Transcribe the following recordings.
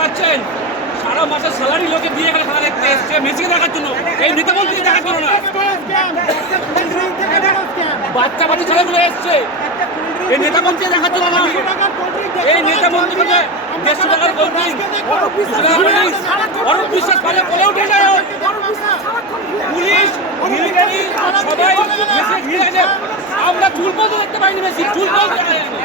পাচ্ছেন সারা মাসের স্যালারি লোকে দিয়ে এখানে খেলা দেখতে এসছে মেসিকে দেখার জন্য, এই নেতা মন্ত্রীকে দেখার জন্য না। বাচ্চা বাচ্চা ছেলেগুলো এসছে এই নেতা মন্ত্রীকে দেখার জন্য না। এই নেতা মন্ত্রীকে 150 টাকার কোল্ড ড্রিঙ্ক অরূপ বিশ্বাস পালে বলে ওঠে না। পুলিশ মিলিটারি সবাই মেসি ঘিরে আছে, আমরা চুল পর্যন্ত দেখতে পাইনি, মেসি চুল পর্যন্ত দেখা যায়নি।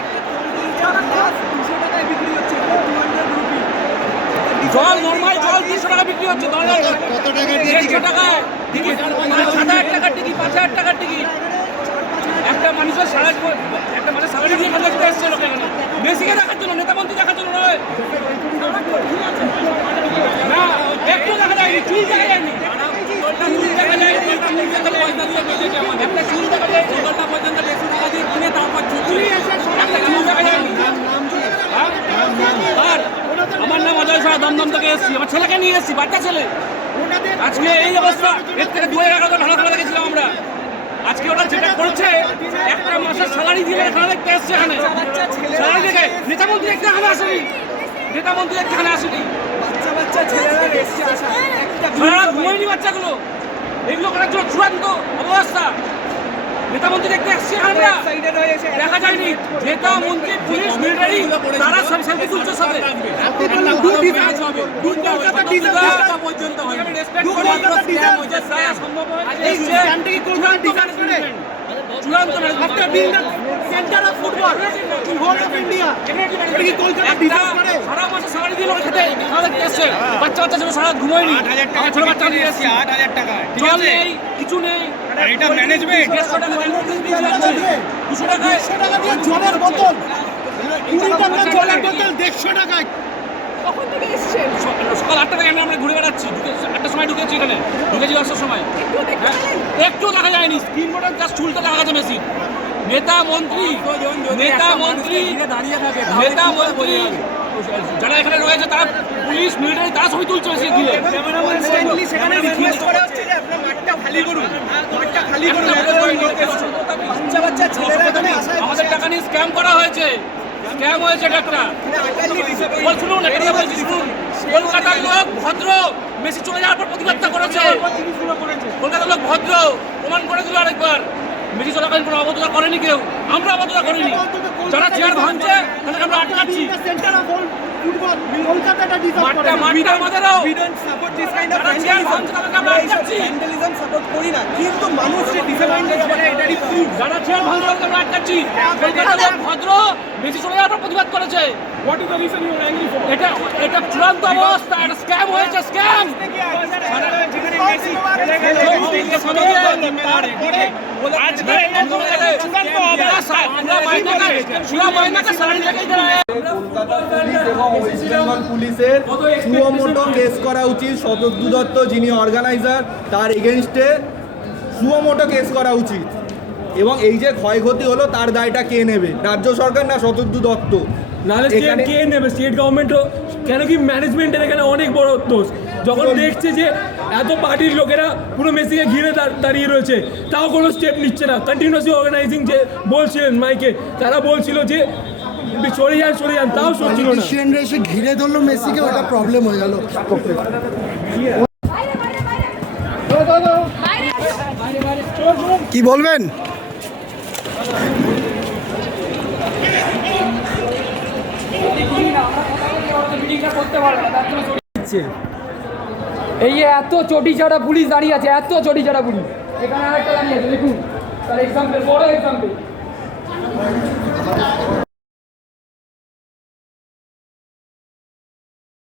জল নর্মাল জল 200 টাকা বিক্রি হচ্ছে, কত টাকা? 150 টাকায় টিকিট, 7,000 টাকার টিকিট, 5,000 টাকার টিকিট। একটা মানুষের স্যালারি দিয়ে দেখতে এসছে লোক এখানে মেসিকে দেখার জন্য, নেতা মন্ত্রী দেখার জন্য নয়। না একটু দেখা যায়নি, চুল দেখা যায়নি, চুল দেখা যায়নি, একটা চুল দেখা যায় পর্যন্ত 150 টাকা দিয়ে কিনে তারপর চুল একটা চুল দেখা যায়নি। আর আমার নাম অজয় সাহা, দমদম থেকে এসেছি, আমার ছেলেকে নিয়ে এসেছি, বাচ্চা ছেলে। আজকে এই অবস্থা, এর থেকে 2011 ভালো খেলা দেখেছিলাম আমরা। আজকে ওরা যেটা করছে, একটা মাসের স্যালারি দিয়ে খেলা দেখতে এসছে এখানে, স্যালারি দেখে নেতা মন্ত্রী দেখতে এখানে আসেনি, নেতা মন্ত্রী দেখতে এখানে আসেনি, ঘুমায়নি বাচ্চাগুলো। এগুলো করার জন্য চূড়ান্ত অবস্থা। নেতা মন্ত্রী দেখতে এসছি আমরা, দেখা যায়নি নেতা মন্ত্রী পুলিশ মিলিটারি তারা সব সেলফি তুলছে সাথে। বাচ্চা বাচ্চা ছিল সারা ঘুমায়নি, ছোট বাচ্চা নিয়ে এসেছি, 8,000 টাকা জল নেই, কিছু নেই। এটা ম্যানেজমেন্ট 150 টাকা 200 টাকা দিয়ে জলের বোতল, 20 টাকা জলের বোতল 150 টাকায়। কখন থেকে এসেছেন? সকাল 8টা থেকে আমরা ঘুরে বেড়াচ্ছি, 8টার সময় ঢুকেছি এখানে, ঢুকেছি 10টার সময়। একটু দেখা যায়নি, স্ক্রিন বোর্ডে জাস্ট চুলটা দেখা যাচ্ছে মেসি। নেতা মন্ত্রী দাঁড়িয়ে থাকে, নেতা মন্ত্রী যারা এখানে রয়েছে তারা পুলিশ মিলিটারি তারা ছবি তুলছে মেসি দিয়ে। সেখানে রিকোয়েস্ট করা হচ্ছে যে আপনারা মাঠটা খালি করুন, মাঠটা খালি করুন। বাচ্চা বাচ্চা ছেলেরা এখানে আমাদের টাকা নিয়ে স্ক্যাম করা হয়েছে, স্ক্যাম হয়েছে এটা একটা। শুনুন এটা বলছি, শুনুন, কলকাতার লোক ভদ্র, মেসি চলে যাওয়ার পর প্রতিবাদটা করেছে। কলকাতার লোক ভদ্র প্রমাণ করে দিল আরেকবার। মেসি চলাকালীন কোনো অবদান করেনি কেউ, আমরা অবদান করিনি। যারা চেয়ার ভাঙছে তাদেরকে আমরা আটকাচ্ছি। কিন্তু মানুষ ভদ্র বেশি চলে যাওয়ার প্রতিবাদ করেছে। এটা চূড়ান্ত অবস্থা, এটা স্ক্যাম হয়েছে, স্ক্যাম। পুলিশের সুমোটো কেস করা উচিত, শতদ্রু দত্ত যিনি অর্গানাইজার তার এগেনস্টে সুমোটো কেস করা উচিত। এবং এই যে ক্ষয়ক্ষতি হলো তার দায়টা কে নেবে? রাজ্য সরকার না শতদ্রু দত্ত? নাহলে স্টেট কে নেবে? স্টেট গভর্নমেন্টও কেন কি ম্যানেজমেন্টের এখানে অনেক বড় দোষ। যখন দেখছে যে এত পার্টির লোকেরা পুরো মেসিকে ঘিরে দাঁড়িয়ে রয়েছে, তাও কোনো স্টেপ নিচ্ছে না। কন্টিনিউয়াসলি অর্গানাইজিং যে বলছিলেন মাইকে, তারা বলছিল যে সরে যান, তাও সরছিল না। এসে ঘিরে ধরলো মেসিকে, ওটা প্রবলেম হয়ে গেল। কি বলবেন? এই যে এত চটি ছাড়া পুলিশ দাঁড়িয়ে আছে, এত চটি ছাড়া পুলিশ এখানে আরেকটা দাঁড়িয়ে আছে, দেখুন তার এক্সাম্পল, বড় এক্সাম্পল।